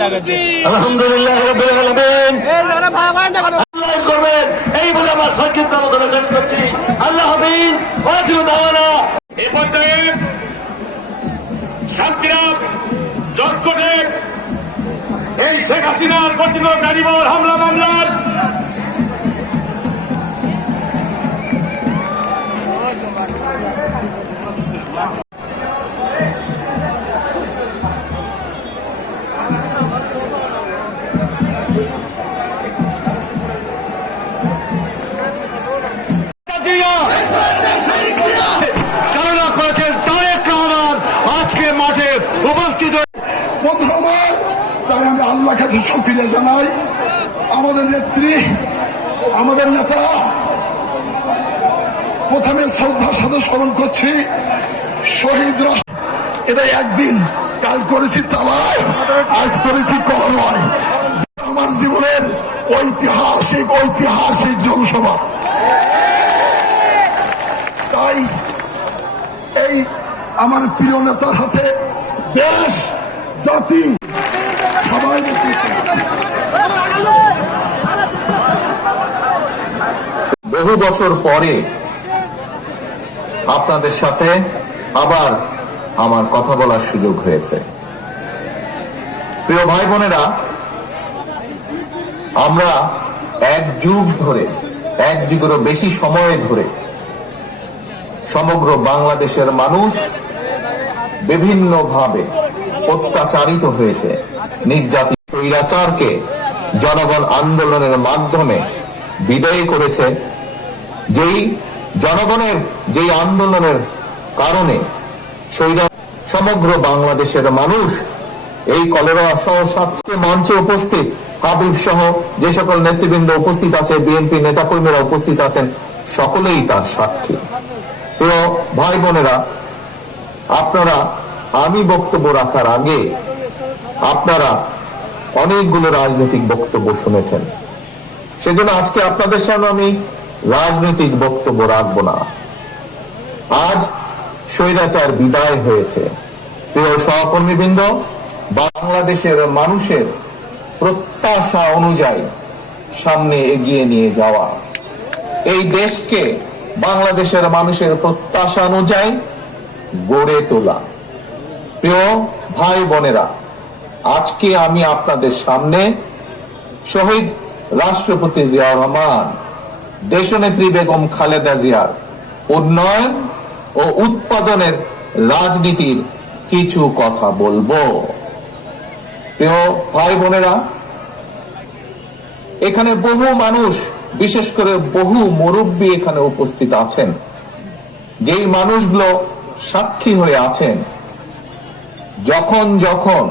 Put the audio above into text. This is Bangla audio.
আলহামদুলিল্লাহ রাব্বিল আলামিন। আল্লাহ করবেন। এই বলে আমার সংক্ষিপ্ত আলোচনা শেষ করছি। আল্লাহ হাফিজ ওয়াকিলু দাওয়ানা। এ পর্যায়ে শান্তিরাম জজ করলেন এই শেখ হাসিনার কর্তৃপক্ষ গাড়িবর হামলা মামলার আল্লাহ কাছে শুক্রিয়া জানাই। আমাদের নেত্রী, আমাদের নেতা, প্রথমে শ্রদ্ধার সাথে স্মরণ করছি শহীদরা এটা একদিন কাল করেছি তালায়, আজ করেছি করয় আমার জীবনের ঐতিহাসিক ঐতিহাসিক জনসভা। তাই এই আমার প্রিয় নেতার হাতে দেশ, জাতি বহু বছর পরে আপনাদের সাথে আবার আমার কথা বলার সুযোগ হয়েছে। প্রিয় ভাই বোনেরা, আমরা এক যুগ ধরে, এক যুগেরও বেশি সময় ধরে সমগ্র বাংলাদেশের মানুষ বিভিন্নভাবে অত্যাচারিত হয়েছে। নির্যাতিত স্বৈরাচারকে জনগণ আন্দোলনের মাধ্যমে বিদায় করেছে, যেই জনগণের, যেই আন্দোলনের কারণে সমগ্র বাংলাদেশের মানুষ এই কলেরা সহ সাতটি মঞ্চে উপস্থিত। হাবিব সহ যে সকল নেতৃবৃন্দ উপস্থিত আছে, বিএনপি নেতাকর্মীরা উপস্থিত আছেন, সকলেই তার সাক্ষী। প্রিয় ভাই বোনেরা, আপনারা আমি বক্তব্য রাখার আগে আপনারা অনেকগুলো রাজনৈতিক বক্তব্য শুনেছেন। সেজন্য আজকে আপনাদের সামনে আমি রাজনৈতিক বক্তব্য রাখব না। আজ স্বৈরাচার বিদায় হয়েছে। প্রিয় সহকর্মীবৃন্দ, বাংলাদেশের মানুষের প্রত্যাশা অনুযায়ী সামনে এগিয়ে নিয়ে যাওয়া। এই দেশকে বাংলাদেশের মানুষের প্রত্যাশা অনুযায়ী গড়ে তোলা। প্রিয় ভাই বোনেরা আজকে আমি আপনাদের সামনে শহীদ রাষ্ট্রপতি জিয়া রহমান, দেশনেত্রী বেগম খালেদা জিয়ার উন্নয়ন ও উৎপাদনের রাজনীতির কিছু কথা বলব। প্রিয় ভাই বোনেরা, এখানে বহু মানুষ, বিশেষ করে বহু মুরব্বী এখানে উপস্থিত আছেন। যেই মানুষগুলো সাক্ষী হয়ে আছেন, যখন যখন